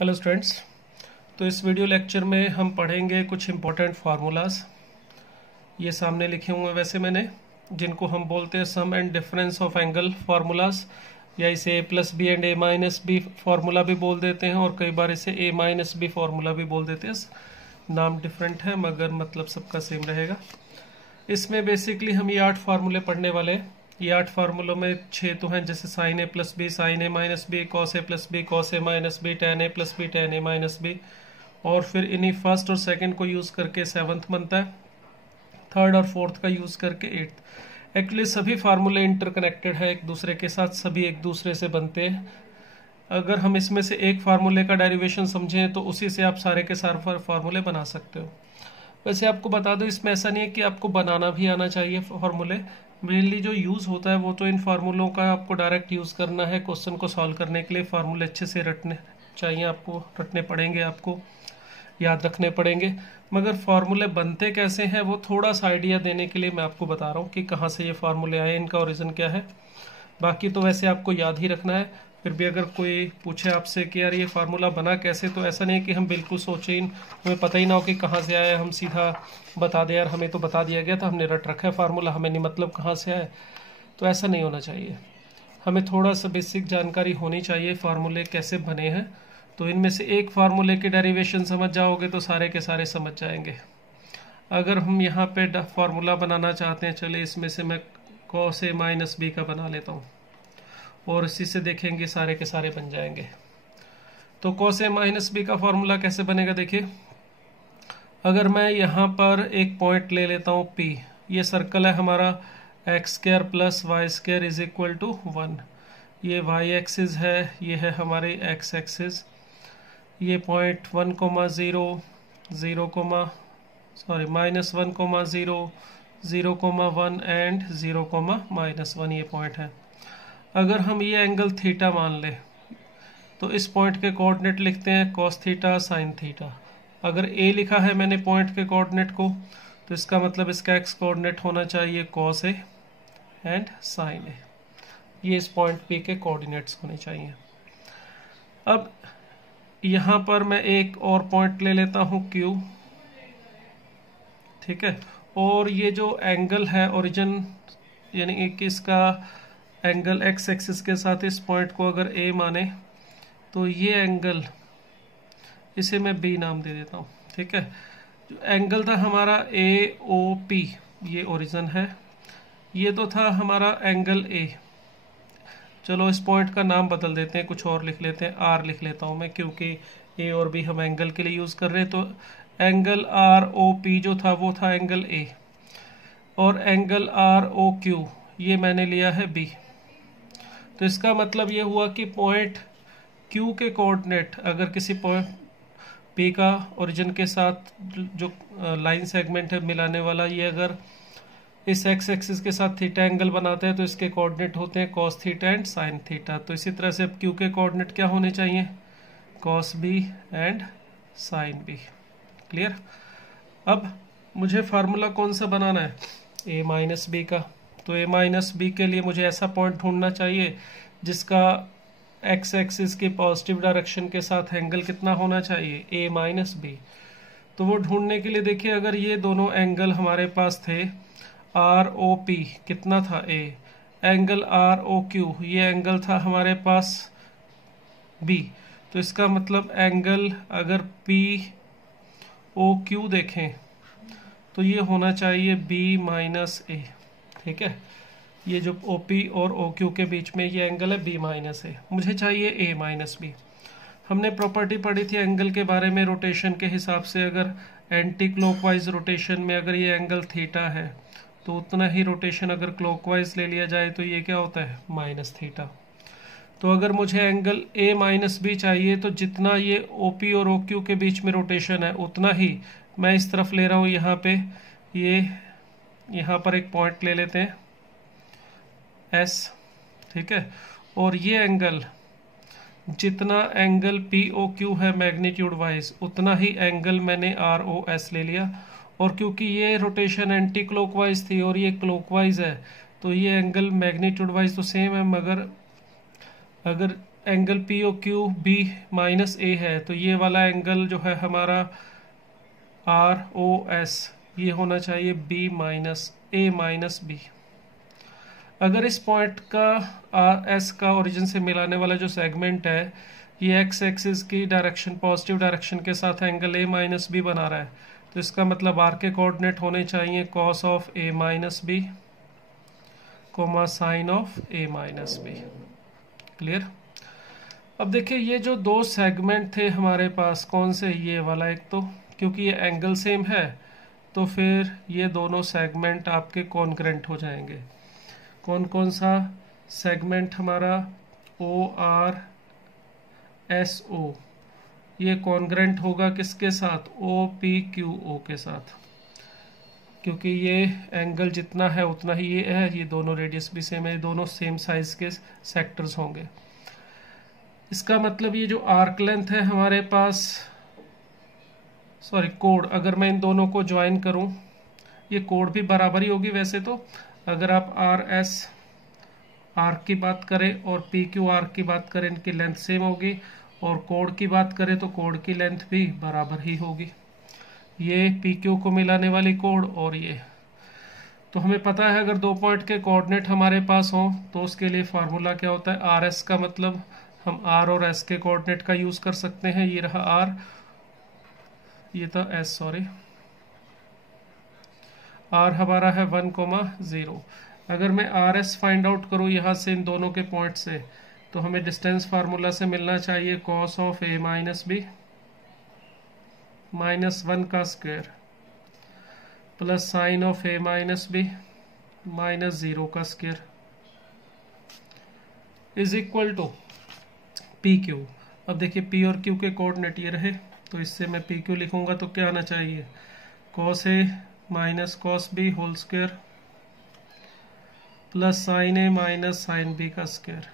Hello students. तो इस video lecture में हम पढ़ेंगे कुछ इम्पोर्टेंट फार्मूलाज। ये सामने लिखे हुए हैं वैसे मैंने, जिनको हम बोलते हैं sum and difference of angle formulas, या इसे A plus B and A minus B formula भी बोल देते हैं, और कई बार इसे ए माइनस बी फार्मूला भी बोल देते हैं। नाम डिफरेंट है मगर मतलब सबका सेम रहेगा। इसमें बेसिकली हम ये 8 फार्मूले पढ़ने वाले हैं। ये 8 फार्मूलों में 6 तो हैं, जैसे sign A plus B, sign A minus B, cos A plus B, cos A minus B, ten A plus B, ten A minus B, और फिर इन्हीं फर्स्ट और सेकंड को यूज़ करके 7th बनता है, थर्ड और फोर्थ का यूज़ करके 8th। एक्चुअली सभी फार्मूले इंटरकनेक्टेड है एक दूसरे के साथ, सभी एक दूसरे से बनते हैं। अगर हम इसमें से एक फार्मूले का डेरिवेशन समझें तो उसी से आप सारे के सारे फार्मूले बना सकते हो। वैसे आपको बता दो, इसमें ऐसा नहीं है कि आपको बनाना भी आना चाहिए फार्मूले। मेनली जो यूज़ होता है वो तो इन फार्मूलों का आपको डायरेक्ट यूज़ करना है क्वेश्चन को सॉल्व करने के लिए। फार्मूले अच्छे से रटने चाहिए, आपको रटने पड़ेंगे, आपको याद रखने पड़ेंगे। मगर फार्मूले बनते कैसे हैं वो थोड़ा सा आइडिया देने के लिए मैं आपको बता रहा हूँ कि कहाँ से ये फार्मूले आए, इनका ओरिजिन क्या है। बाकी तो वैसे आपको याद ही रखना है। फिर भी अगर कोई पूछे आपसे कि यार ये फार्मूला बना कैसे, तो ऐसा नहीं है कि हम बिल्कुल सोचे ही हमें पता ही ना हो कि कहाँ से आया, हम सीधा बता दें यार हमें तो बता दिया गया था, हमने रट रखा है फार्मूला, हमें नहीं मतलब कहाँ से आया। तो ऐसा नहीं होना चाहिए। हमें थोड़ा सा बेसिक जानकारी होनी चाहिए फार्मूले कैसे बने हैं। तो इनमें से एक फार्मूले के डेरिवेशन समझ जाओगे तो सारे के सारे समझ जाएंगे। अगर हम यहाँ पे फार्मूला बनाना चाहते हैं, चले इसमें से मैं कॉस ए माइनस बी का बना लेता हूँ, और इसी से देखेंगे सारे के सारे बन जाएंगे। तो कॉस ए माइनस बी का फॉर्मूला कैसे बनेगा, देखिए। अगर मैं यहाँ पर एक पॉइंट ले लेता हूँ P, ये सर्कल है हमारा x square plus y square is equal to 1। ये वाई एक्सिस है, ये है हमारे एक्स एक्सिस। ये पॉइंट 1,0 -1,0 0,1 एंड 0,-1 ये पॉइंट है। अगर हम ये एंगल थीटा मान लें तो इस पॉइंट के कोऑर्डिनेट लिखते हैं कॉस थीटा साइन थीटा। अगर ए लिखा है मैंने पॉइंट के कोऑर्डिनेट को, तो इसका मतलब इसका एक्स कोऑर्डिनेट होना चाहिए कॉस ए एंड साइन ए। ये इस पॉइंट पे के कोऑर्डिनेट्स होने चाहिए। अब यहाँ पर मैं एक और पॉइंट ले लेता हूँ Q, ठीक है। और ये जो एंगल है ओरिजिन, यानी कि इसका एंगल एक्स एक्सिस के साथ इस पॉइंट को अगर ए माने तो ये एंगल, इसे मैं बी नाम दे देता हूँ, ठीक है। जो एंगल था हमारा AOP, ये ओरिजिन है। ये तो था हमारा एंगल A। चलो इस पॉइंट का नाम बदल देते हैं, कुछ और लिख लेते हैं, R लिख लेता हूँ मैं, क्योंकि A और B हम एंगल के लिए यूज़ कर रहे हैं। तो एंगल ROP जो था वो था एंगल A, और एंगल ROQ ये मैंने लिया है B। तो इसका मतलब ये हुआ कि पॉइंट Q के कोऑर्डिनेट अगर किसी पॉइंट P का ओरिजिन के साथ जो लाइन सेगमेंट है मिलाने वाला, ये अगर इस एक्स एक्सिस के साथ थीटा एंगल बनाते हैं तो इसके कोऑर्डिनेट होते हैं cos theta and sine theta. तो इसी तरह से अब Q के कोऑर्डिनेट क्या होने चाहिए, cos B and sine B। Clear. अब मुझे फार्मूला कौन सा बनाना है, A माइनस बी का। तो A माइनस बी के लिए मुझे ऐसा पॉइंट ढूंढना चाहिए जिसका एक्स एक्सिस की पॉजिटिव डायरेक्शन के साथ एंगल कितना होना चाहिए, A माइनस बी। तो वो ढूंढने के लिए देखिए, अगर ये दोनों एंगल हमारे पास थे, ROP कितना था A, एंगल ROQ ये एंगल था हमारे पास B। तो इसका मतलब एंगल अगर POQ देखें तो ये होना चाहिए B माइनस A, ठीक है। ये जो OP और OQ के बीच में ये एंगल है B माइनस A, मुझे चाहिए A माइनस B। हमने प्रॉपर्टी पढ़ी थी एंगल के बारे में, रोटेशन के हिसाब से अगर एंटी क्लॉकवाइज रोटेशन में अगर ये एंगल थीटा है तो उतना ही रोटेशन अगर क्लॉकवाइज ले लिया जाए तो ये क्या होता है, माइनस थीटा। तो अगर मुझे एंगल A माइनस बी चाहिए तो जितना ये OP और OQ के बीच में रोटेशन है उतना ही मैं इस तरफ ले रहा हूँ। यहाँ पे ये यहाँ पर एक पॉइंट ले लेते हैं S, ठीक है। और ये एंगल, जितना एंगल POQ है मैग्नीट्यूड वाइज उतना ही एंगल मैंने ROS ले लिया। और क्योंकि ये रोटेशन एंटी क्लॉकवाइज थी और ये क्लॉकवाइज है तो ये एंगल मैग्नीट्यूड वाइज तो सेम है, मगर अगर angle P O Q B minus A है, तो ये वाला एंगल जो है हमारा आर ओ एस, ये होना चाहिए B minus A minus B. अगर इस पॉइंट का आर एस का ओरिजिन से मिलाने वाला जो सेगमेंट है ये एक्स एक्सिस की डायरेक्शन पॉजिटिव डायरेक्शन के साथ एंगल ए माइनस बी बना रहा है, तो इसका मतलब आर के कोऑर्डिनेट होने चाहिए cos of A minus B comma sine of A minus B. Clear? अब देखिए ये जो दो सेगमेंट थे हमारे पास, कौन से, ये वाला एक, तो क्योंकि ये एंगल सेम है तो फिर ये दोनों सेगमेंट आपके कॉन्ग्रेंट हो जाएंगे। कौन कौन सा सेगमेंट हमारा, ओ आर एस ओ, ये कॉन्ग्रेंट होगा किसके साथ, ओ पी क्यू ओ के साथ, क्योंकि ये एंगल जितना है उतना ही ये है, ये दोनों रेडियस भी सेम है, दोनों सेम साइज के सेक्टर्स होंगे। इसका मतलब ये जो आर्क लेंथ है हमारे पास, सॉरी कोड, अगर मैं इन दोनों को ज्वाइन करूं, ये कोड भी बराबर ही होगी वैसे तो। अगर आप आर एस आर्क की बात करें और पी क्यू आर्क की बात करें, इनकी लेंथ सेम होगी, और कोड की बात करें तो कोड की लेंथ भी बराबर ही होगी। ये पी क्यू को मिलाने वाली कोड और ये, तो हमें पता है अगर दो पॉइंट के कोऑर्डिनेट हमारे पास हों तो उसके लिए फार्मूला क्या होता है, आर एस का मतलब हम आर और एस के कोऑर्डिनेट का यूज कर सकते हैं। ये रहा आर, ये था एस, सॉरी, आर हमारा है 1,0। अगर मैं आर एस फाइंड आउट करूं यहाँ से इन दोनों के पॉइंट से, तो हमें डिस्टेंस फार्मूला से मिलना चाहिए cos of A minus B -1 का square plus sine of A minus B -0 का square is equal to P Q. अब देखिए पी और क्यू के कोऑर्डिनेट ये रहे, तो इससे मैं पी क्यू लिखूंगा तो क्या आना चाहिए, cos A minus cos B whole square plus sine A minus sine B का स्क्वायर।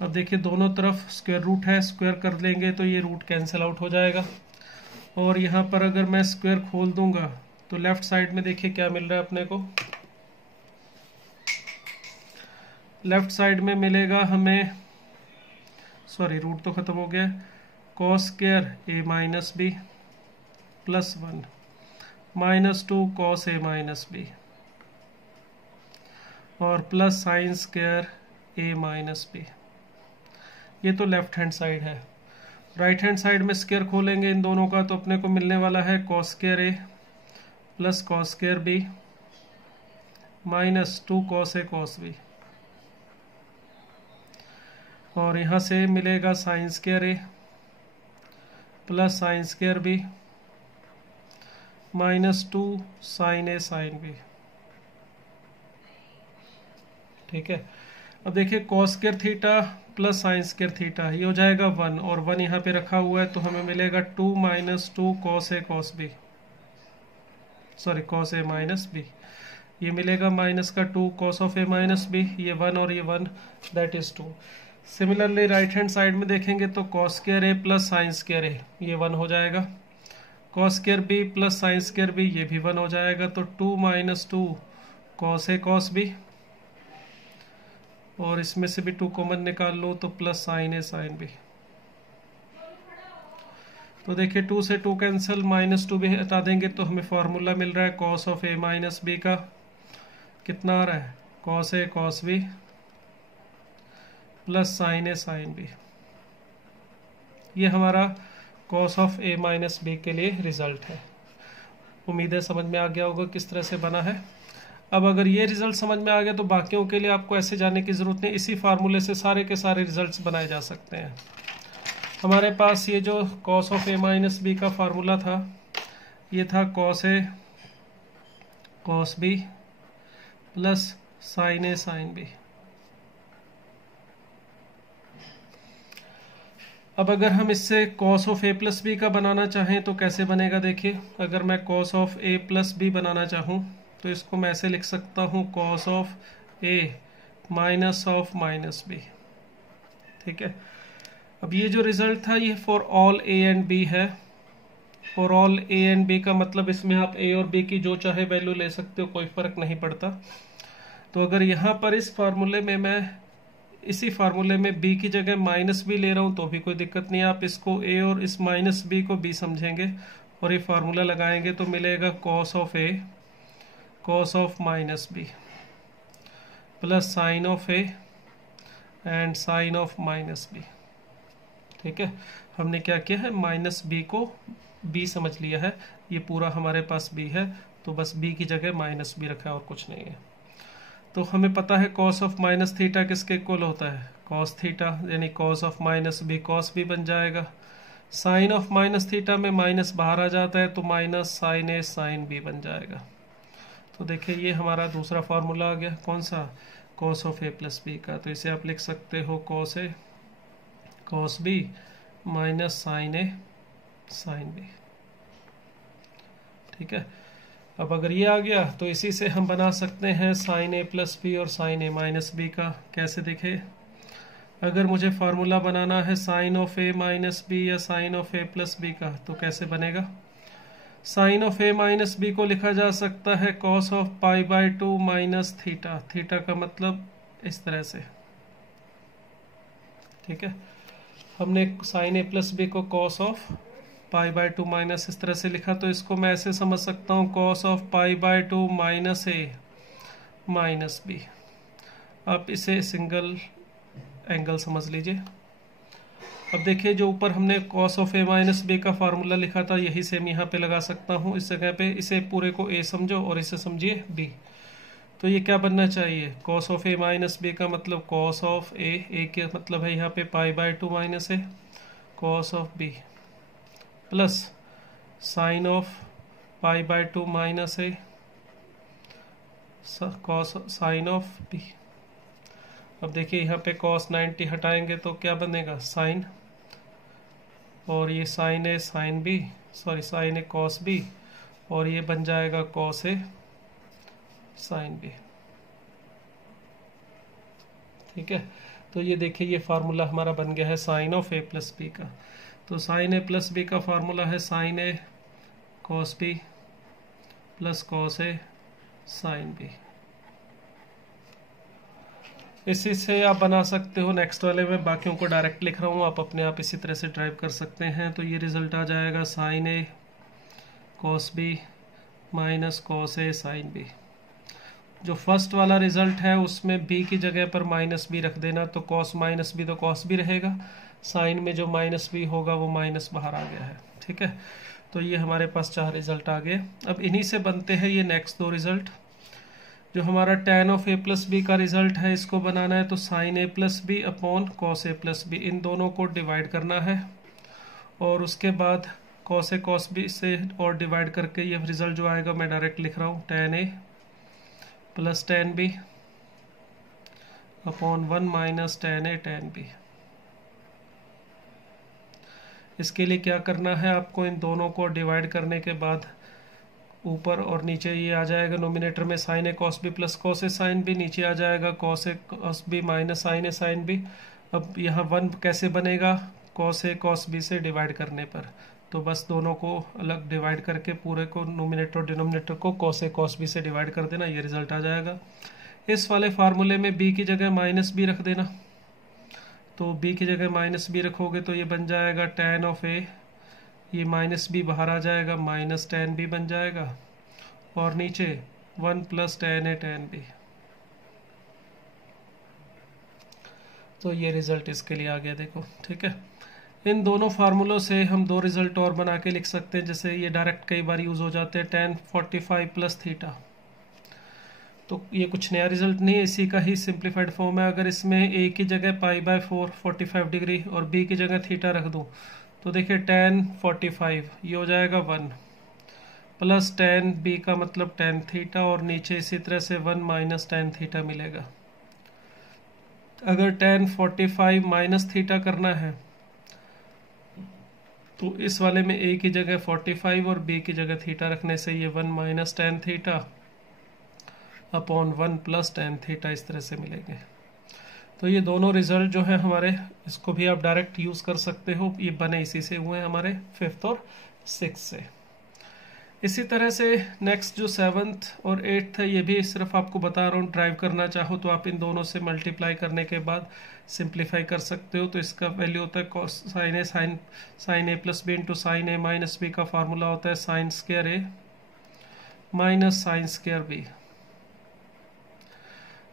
अब देखिए दोनों तरफ स्क्वायर रूट है, स्क्वायर कर लेंगे तो ये रूट कैंसिल आउट हो जाएगा, और यहाँ पर अगर मैं स्क्वायर खोल दूंगा तो लेफ्ट साइड में देखिए क्या मिल रहा है अपने को, लेफ्ट साइड में मिलेगा हमें, सॉरी रूट तो खत्म हो गया, cos square A minus B plus 1 -2 cos A minus B और प्लस साइन स्क्वायर ए माइनस बी। ये तो लेफ्ट हैंड साइड है। राइट हैंड साइड में स्क्वायर खोलेंगे इन दोनों का तो अपने को मिलने वाला है cos square A plus cos square B -2 cos A cos B, और यहाँ से मिलेगा sine square A plus sine square B -2 sine A sine B. ठीक है, अब देखिए cos square theta plus sine square theta, ये हो जाएगा 1, और 1 यहाँ पे रखा हुआ है तो हमें मिलेगा 2 -2 cos A cos B, sorry cos A minus B, ये मिलेगा माइनस का 2 cos of A minus B, ये 1 और ये 1 that is 2। Similarly right hand side में देखेंगे तो cos square A plus sine square A, ये 1 हो जाएगा, cos square B plus sine square B, ये भी 1 हो जाएगा, तो 2 -2 कॉस ए कॉस बी, और इसमें से भी 2 कॉमन निकाल लो तो plus sine A sine B. तो देखिए 2 से 2 कैंसिल, -2 भी हटा देंगे तो हमें फॉर्मूला मिल रहा है cos of A minus B का कितना आ रहा है, cos A cos B plus sine A sine B. ये हमारा cos of A minus B के लिए रिजल्ट है। उम्मीद है समझ में आ गया होगा किस तरह से बना है। अब अगर ये रिजल्ट समझ में आ गया तो बाकियों के लिए आपको ऐसे जाने की जरूरत नहीं, इसी फार्मूले से सारे के सारे रिजल्ट्स बनाए जा सकते हैं। हमारे पास ये जो cos of A minus B का फार्मूला था, ये था cos A cos B plus sine A sine B. अब अगर हम इससे cos of A plus B का बनाना चाहें तो कैसे बनेगा, देखिए अगर मैं cos of A plus B बनाना चाहूँ तो इसको मैं ऐसे लिख सकता हूँ cos of A minus of minus B. ठीक है, अब ये जो रिजल्ट था ये for all A and B है। For all A and B का मतलब इसमें आप ए और बी की जो चाहे वैल्यू ले सकते हो, कोई फर्क नहीं पड़ता। तो अगर यहाँ पर इस फार्मूले में मैं इसी फार्मूले में b की जगह माइनस बी ले रहा हूं तो भी कोई दिक्कत नहीं है। आप इसको a और इस माइनस बी को b समझेंगे और ये फार्मूला लगाएंगे तो मिलेगा cos of a cos of minus B plus sine of a and sine of minus B. ठीक है, हमने क्या किया है, माइनस बी को b समझ लिया है, ये पूरा हमारे पास b है तो बस b की जगह माइनस बी रखा है और कुछ नहीं है। तो हमें पता है cos ऑफ माइनस थीटा किसके इक्वल होता है, cos थीटा, यानी cos of minus B cos B बन जाएगा। साइन ऑफ माइनस थीटा में माइनस बाहर आ जाता है तो minus sine A sine B बन जाएगा। तो देखिए ये हमारा दूसरा फार्मूला आ गया, कौन सा, cos of A plus B का। तो इसे आप लिख सकते हो cos A cos B minus sine A sine B. ठीक है, अब अगर ये आ गया तो इसी से हम बना सकते हैं साइन ए प्लस बी और साइन ए माइनस बी का। कैसे देखे, अगर मुझे फार्मूला बनाना है sine of A minus B या sine of A plus B का तो कैसे बनेगा। Sine of A minus B को लिखा जा सकता है cos of pi by 2 minus theta, theta का मतलब इस तरह से। ठीक है, हमने साइन ए प्लस बी को cos of pi by 2 minus इस तरह से लिखा, तो इसको मैं ऐसे समझ सकता हूँ cos of pi by 2 minus A minus B. आप इसे सिंगल एंगल समझ लीजिए। अब देखिए जो ऊपर हमने cos of A minus B का फार्मूला लिखा था यही सेम यहाँ पे लगा सकता हूँ इस जगह पे। इसे पूरे को ए समझो और इसे समझिए बी। तो ये क्या बनना चाहिए, cos of A minus B का मतलब कॉस ऑफ ए के मतलब है यहाँ पे pi by 2 minus A cos of B plus sine of pi by 2 minus A cos sine of B. अब देखिए यहाँ पे cos 90 हटाएंगे तो क्या बनेगा, साइन, और ये sign A sine B, sorry sine A cos B, और ये बन जाएगा cos ए साइन बी। ठीक है, तो ये देखिए ये फार्मूला हमारा बन गया है sine of A plus B का। तो साइन ए प्लस बी का फार्मूला है sine A cos B plus cos A sine B. इसी से आप बना सकते हो नेक्स्ट वाले में, बाकियों को डायरेक्ट लिख रहा हूँ, आप अपने आप इसी तरह से ड्राइव कर सकते हैं। तो ये रिजल्ट आ जाएगा sign A cos B minus cos A sine B. जो फर्स्ट वाला रिजल्ट है उसमें b की जगह पर माइनस बी रख देना, तो cos माइनस बी तो cos बी रहेगा, साइन में जो माइनस बी होगा वो माइनस बाहर आ गया है। ठीक है, तो ये हमारे पास 4 रिजल्ट आ गए। अब इन्हीं से बनते हैं ये नेक्स्ट 2 रिजल्ट। जो हमारा tan of A plus B का रिजल्ट है इसको बनाना है तो sine A plus B upon cos A plus B, इन दोनों को डिवाइड करना है और उसके बाद कॉस ए कॉस बी से और डिवाइड करके ये रिजल्ट जो आएगा मैं डायरेक्ट लिख रहा हूँ tan A plus tan B upon 1 minus tan A tan B. इसके लिए क्या करना है, आपको इन दोनों को डिवाइड करने के बाद ऊपर और नीचे ये आ जाएगा नोमिनेटर में sign A cos B plus cos A sine B, नीचे आ जाएगा cos A cos B minus sine A sine B. अब यहाँ 1 कैसे बनेगा, कॉस ए कॉस बी से डिवाइड करने पर, तो बस दोनों को अलग डिवाइड करके पूरे को नोमिनेटर और डिनोमिनेटर को कॉस ए कॉस बी से डिवाइड कर देना, ये रिजल्ट आ जाएगा। इस वाले फार्मूले में b की जगह माइनस बी रख देना, तो b की जगह माइनस बी रखोगे तो ये बन जाएगा tan ऑफ ए, ये माइनस बी बाहर आ जाएगा माइनस tan बी बन जाएगा, और नीचे 1 plus tan A tan B. तो ये रिजल्ट इसके लिए आ गया देखो। ठीक है, इन दोनों फार्मूलों से हम 2 रिजल्ट और बना के लिख सकते हैं, जैसे ये डायरेक्ट कई बार यूज हो जाते हैं tan 45 प्लस थीटा। तो ये कुछ नया रिजल्ट नहीं है, इसी का ही सिंप्लीफाइड फॉर्म है। अगर इसमें a की जगह पाई बाय 4 45 डिग्री और b की जगह थीटा रख दूं तो देखिए tan 45 ये हो जाएगा 1 प्लस tan b का मतलब tan थीटा, और नीचे इसी तरह से 1 माइनस tan थीटा मिलेगा। अगर tan 45 माइनस थीटा करना है तो इस वाले में a की जगह 45 और b की जगह थीटा रखने से ये 1 minus tan theta upon 1 plus tan theta इस तरह से मिलेंगे। तो ये दोनों रिजल्ट जो है हमारे, इसको भी आप डायरेक्ट यूज कर सकते हो, ये बने इसी से हुए हमारे 5th और 6th से। इसी तरह से नेक्स्ट जो 7th और 8th है, ये भी सिर्फ आपको बता रहा हूँ, ड्राइव करना चाहो तो आप इन दोनों से मल्टीप्लाई करने के बाद सिंप्लीफाई कर सकते हो। तो इसका वैल्यू होता है cos sign A sign A plus B into sine A minus B का फार्मूला होता है साइन स्क्वायर ए माइनस साइन स्क्वायर बी,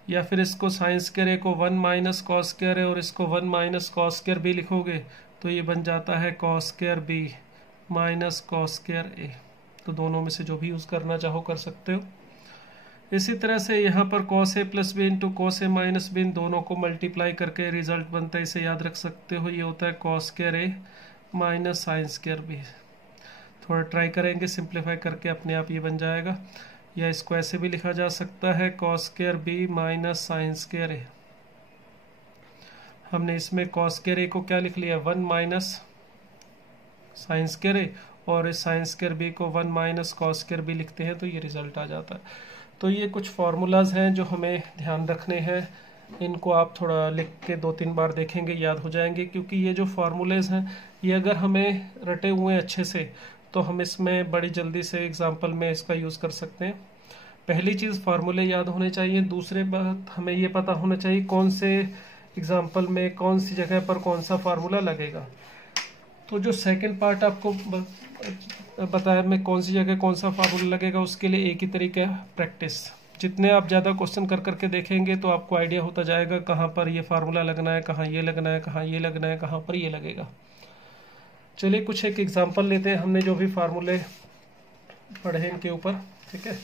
या फिर इसको साइन स्क्वायर ए को 1 माइनस कॉस स्क्वायर ए और इसको 1 माइनस कॉस स्क्वायर बी लिखोगे तो ये बन जाता है cos square B minus cos square A. तो दोनों में से जो भी यूज़ करना चाहो कर सकते हो। इसी तरह से यहाँ पर cos A plus B into cos A minus B, इन दोनों को मल्टीप्लाई करके रिजल्ट बनता है, इसे याद रख सकते हो, ये होता है कॉस स्क्वायर ए माइनस साइन स्क्वायर बी। थोड़ा ट्राई करेंगे सिंप्लीफाई करके, अपने आप ये बन जाएगा। या इसको ऐसे भी लिखा जा सकता है cos square B minus sine square A. हमने इसमें कॉस स्क्वायर ए को क्या लिख लिया, 1 माइनस साइन स्क्वायर ए, और इस साइन स्क्वायर बी को 1 माइनस कॉस स्क्वायर बी लिखते हैं तो ये रिजल्ट आ जाता है। तो ये कुछ फार्मूलाज हैं जो हमें ध्यान रखने हैं, इनको आप थोड़ा लिख के 2-3 बार देखेंगे, याद हो जाएंगे। क्योंकि ये जो फार्मूलेज हैं ये अगर हमें रटे हुए अच्छे से तो हम इसमें बड़ी जल्दी से एग्जाम्पल में इसका यूज़ कर सकते हैं। पहली चीज़ फार्मूले याद होने चाहिए। दूसरी बात हमें ये पता होना चाहिए कौन से एग्जाम्पल में कौन सी जगह पर कौन सा फार्मूला लगेगा। तो जो सेकंड पार्ट आपको बताया मैं कौन सी जगह कौन सा फार्मूला लगेगा, उसके लिए एक ही तरीका है, प्रैक्टिस। जितने आप ज़्यादा क्वेश्चन कर करके देखेंगे तो आपको आइडिया होता जाएगा कहाँ पर ये फार्मूला लगना है, कहाँ ये लगना है, कहाँ ये लगना है, कहाँ पर ये लगेगा। चलिए कुछ एक एग्जांपल लेते हैं, हमने जो भी फार्मूले पढ़े हैं इनके ऊपर, ठीक है।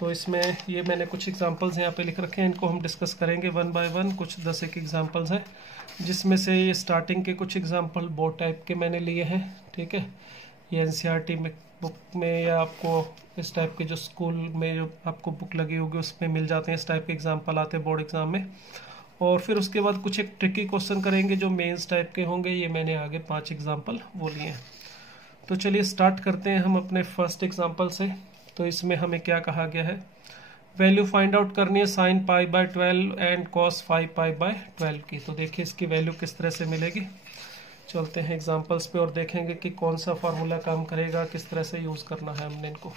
तो इसमें ये मैंने कुछ एग्जांपल्स यहाँ पे लिख रखे हैं, इनको हम डिस्कस करेंगे 1 बाय 1। कुछ 10 एक एग्जांपल्स हैं जिसमें से ये स्टार्टिंग के कुछ एग्जांपल बोर्ड टाइप के मैंने लिए हैं, ठीक है। ये एनसीईआरटी में बुक में या आपको इस टाइप के जो स्कूल में जो आपको बुक लगी होगी उसमें मिल जाते हैं, इस टाइप के एग्जांपल आते हैं बोर्ड एग्जाम में। और फिर उसके बाद कुछ एक ट्रिकी क्वेश्चन करेंगे जो मेंस टाइप के होंगे, ये मैंने आगे 5 एग्जाम्पल वो लिए हैं। तो चलिए स्टार्ट करते हैं हम अपने फर्स्ट एग्जाम्पल से। तो इसमें हमें क्या कहा गया है, वैल्यू फाइंड आउट करनी है sine pi by 12 and cos 5 pi by 12 की। तो देखिए इसकी वैल्यू किस तरह से मिलेगी। चलते हैं एग्जांपल्स पे और देखेंगे कि कौन सा फार्मूला काम करेगा, किस तरह से यूज़ करना है हमने इनको।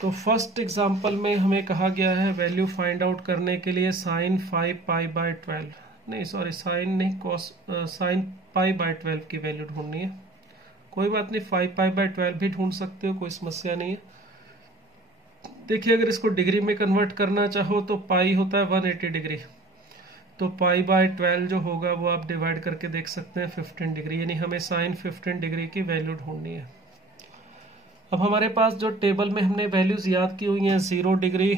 तो फर्स्ट एग्जांपल में हमें कहा गया है वैल्यू फाइंड आउट करने के लिए साइन 5 पाई बाय 12, नहीं सॉरी साइन नहीं कॉस, साइन पाई बाय 12 की वैल्यू ढूंढनी है। कोई बात नहीं, 5 पाई बाय 12 भी ढूंढ सकते हो, कोई समस्या नहीं है। देखिए अगर इसको डिग्री में कन्वर्ट करना चाहो तो पाई होता है 180 डिग्री, तो पाई बाय 12 जो होगा वो आप डिवाइड करके देख सकते हैं 15 डिग्री, यानी हमें साइन 15 डिग्री की वैल्यू ढूंढनी है। अब हमारे पास जो टेबल में हमने वैल्यूज याद की हुई हैं 0 degree,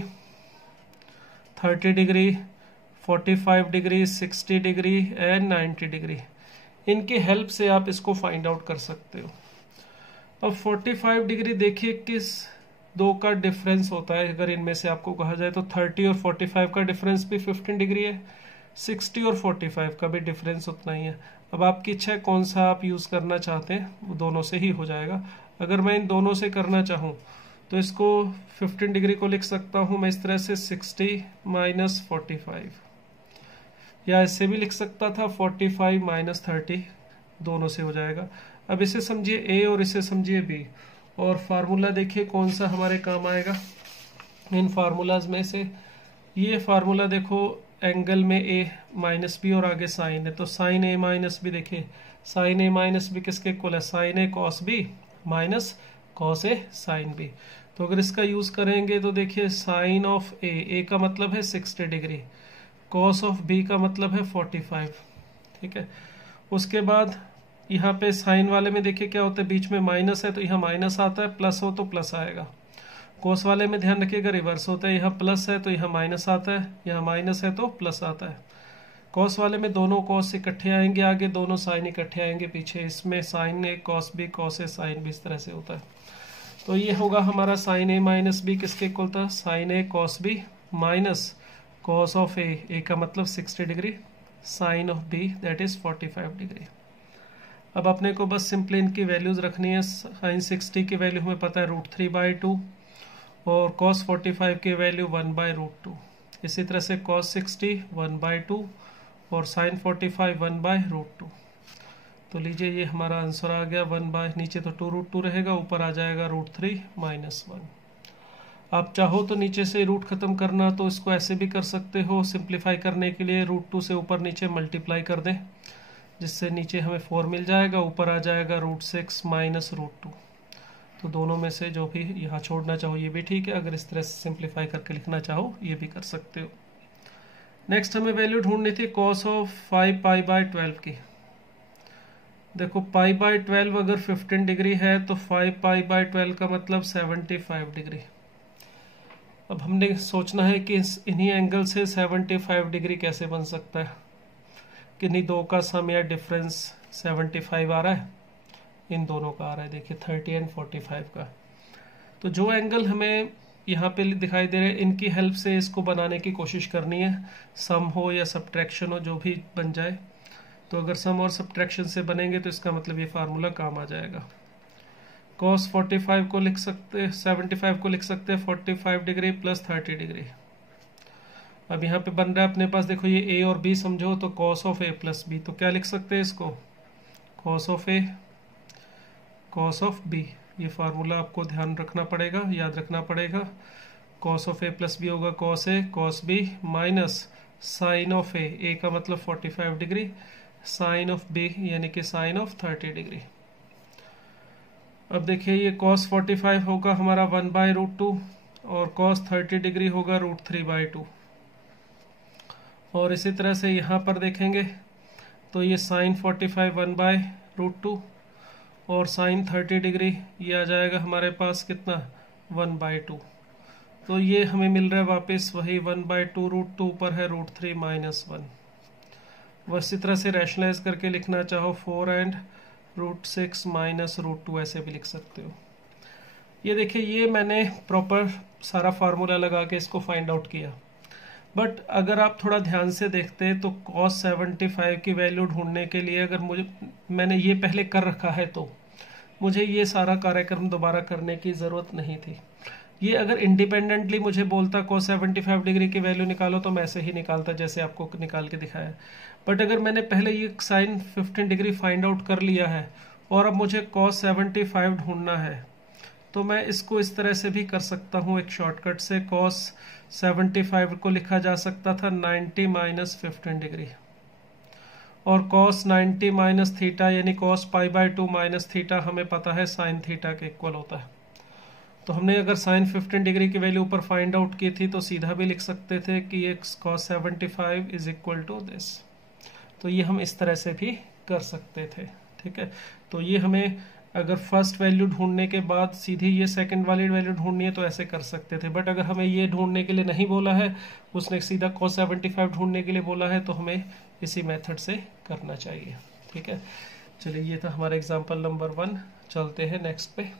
30 degree, 45 degree, 60 degree and 90 degree, इनकी हेल्प से आप इसको फाइंड आउट कर सकते हो। अब 45 डिग्री देखिए किस दो का डिफरेंस होता है, अगर इनमें से आपको कहा जाए तो 30 और 45 का डिफरेंस भी 15 डिग्री है, 60 और 45 का भी डिफरेंस उतना ही है। अब आपकी इच्छा है कौन सा आप यूज़ करना चाहते हैं, वो दोनों से ही हो जाएगा। अगर मैं इन दोनों से करना चाहूँ तो इसको 15 डिग्री को लिख सकता हूँ मैं इस तरह से 60 माइनस 45, या इससे भी लिख सकता था 45 माइनस 30, दोनों से हो जाएगा। अब इसे समझिए ए और इसे समझिए बी, और फार्मूला देखिए कौन सा हमारे काम आएगा इन फार्मूलाज में से। ये फार्मूला देखो एंगल में ए माइनस बी और आगे साइन है, तो साइन ए माइनस बी, देखिए साइन ए माइनस बी किसके इक्वल है, sine A cos B minus cos A sine B. तो अगर इसका यूज करेंगे तो देखिए साइन ऑफ ए का मतलब है 60 डिग्री, कॉस ऑफ बी का मतलब है 45, ठीक है। उसके बाद यहाँ पे साइन वाले में देखिए क्या होता है, बीच में माइनस है तो यहाँ माइनस आता है, प्लस हो तो प्लस आएगा। कोस वाले में ध्यान रखिएगा रिवर्स होता है, यहाँ प्लस है तो यहाँ माइनस आता है, यहाँ माइनस है तो प्लस आता है। कॉस वाले में दोनों कॉस इकट्ठे आएंगे आगे, दोनों साइन इकट्ठे आएंगे पीछे, इसमें sine A cos B cos A sine B इस तरह से होता है। तो ये होगा हमारा साइन ए माइनस बी किसके इक्वल था, sine A cos B minus cos of A का मतलब 60 degree, sine of B that is 45 degree. अब अपने को बस सिंपली इनकी वैल्यूज रखनी है। साइन 60 की वैल्यू हमें पता है √3/2 और cos 45 की वैल्यू 1/√2। इसी तरह से cos 60 1/2 और sin 45 1/√2। तो लीजिए ये हमारा आंसर आ गया 1 नीचे तो 2√2 रहेगा, ऊपर आ जाएगा √3 - 1। आप चाहो तो नीचे से रूट खत्म करना तो इसको ऐसे भी कर सकते हो, सिंप्लीफाई करने के लिए √2 से ऊपर नीचे मल्टीप्लाई कर दें, जिससे नीचे हमें 4 मिल जाएगा, ऊपर आ जाएगा √6 - √2। तो दोनों में से जो भी यहाँ छोड़ना चाहो ये भी ठीक है, अगर इस तरह से सिंप्लीफाई करके लिखना चाहो ये भी कर सकते हो। नेक्स्ट हमें वैल्यू ढूंढनी थी cos ऑफ 5π/12 की। देखो π/12 अगर 15 डिग्री है तो 5π/12 का मतलब 75 डिग्री। अब हमने सोचना है कि इन्हीं एंगल से 75 डिग्री कैसे बन सकता है, किन्हीं दो का सम या डिफरेंस 75 आ रहा है, इन दोनों का आ रहा है, देखिए 30 एंड 45 का। तो जो एंगल हमें यहाँ पे दिखाई दे रहे हैं इनकी हेल्प से इसको बनाने की कोशिश करनी है, सम हो या सब्ट्रैक्शन हो जो भी बन जाए। तो अगर सम और सब्ट्रैक्शन से बनेंगे तो इसका मतलब ये फार्मूला काम आ जाएगा। cos 45 को लिख सकते 75 को लिख सकते हैं 45 डिग्री प्लस 30 डिग्री। अब यहाँ पे बन रहा है अपने पास, देखो ये a और b समझो, तो cos of a plus b, तो क्या लिख सकते हैं इसको, cos of a cos of b। ये फार्मूला आपको ध्यान रखना पड़ेगा, याद रखना पड़ेगा। cos of a plus b होगा cos a cos b minus sine of a का मतलब 45 डिग्री, साइन ऑफ b यानी कि साइन ऑफ 30 डिग्री। अब देखिए ये cos 45 होगा हमारा 1/√2 और cos 30 डिग्री होगा √3/2। और इसी तरह से यहाँ पर देखेंगे तो ये साइन 45 1/√2 और साइन 30 डिग्री ये आ जाएगा हमारे पास कितना 1/2। तो ये हमें मिल रहा है वापस वही 1/2 √2 ऊपर है √3 - 1। इसी तरह से रैशनलाइज करके लिखना चाहो 4 एंड √6 - √2 ऐसे भी लिख सकते हो। ये देखिए ये मैंने प्रॉपर सारा फार्मूला लगा के इसको फाइंड आउट किया, बट अगर आप थोड़ा ध्यान से देखते तो cos 75 की वैल्यू ढूंढने के लिए अगर मैंने ये पहले कर रखा है तो मुझे ये सारा कार्यक्रम दोबारा करने की ज़रूरत नहीं थी। ये अगर इंडिपेंडेंटली मुझे बोलता cos 75 डिग्री की वैल्यू निकालो तो मैं ऐसे ही निकालता जैसे आपको निकाल के दिखाया। बट अगर मैंने पहले ये साइन 15 डिग्री फाइंड आउट कर लिया है और अब मुझे cos 75 ढूंढना है तो मैं इसको इस तरह से भी कर सकता हूँ, एक शॉर्टकट से cos 75 को लिखा जा सकता था 90 - 15 डिग्री, और cos 90 - थीटा यानी cos π/2 माइनस थीटा हमें पता है साइन थीटा के इक्वल होता है। तो हमने अगर साइन 15 डिग्री की वैल्यू ऊपर फाइंड आउट की थी तो सीधा भी लिख सकते थे कि ये cos 75 is equal to this. तो ये हम इस तरह से भी कर सकते थे, ठीक है। तो ये हमें अगर फर्स्ट वैल्यू ढूंढने के बाद सीधी ये सेकंड वाली वैल्यू ढूंढनी है तो ऐसे कर सकते थे, बट अगर हमें ये ढूंढने के लिए नहीं बोला है, उसने सीधा cos 75 ढूंढने के लिए बोला है, तो हमें इसी मेथड से करना चाहिए, ठीक है। चलिए ये था हमारा एग्जांपल नंबर 1, चलते हैं नेक्स्ट पे।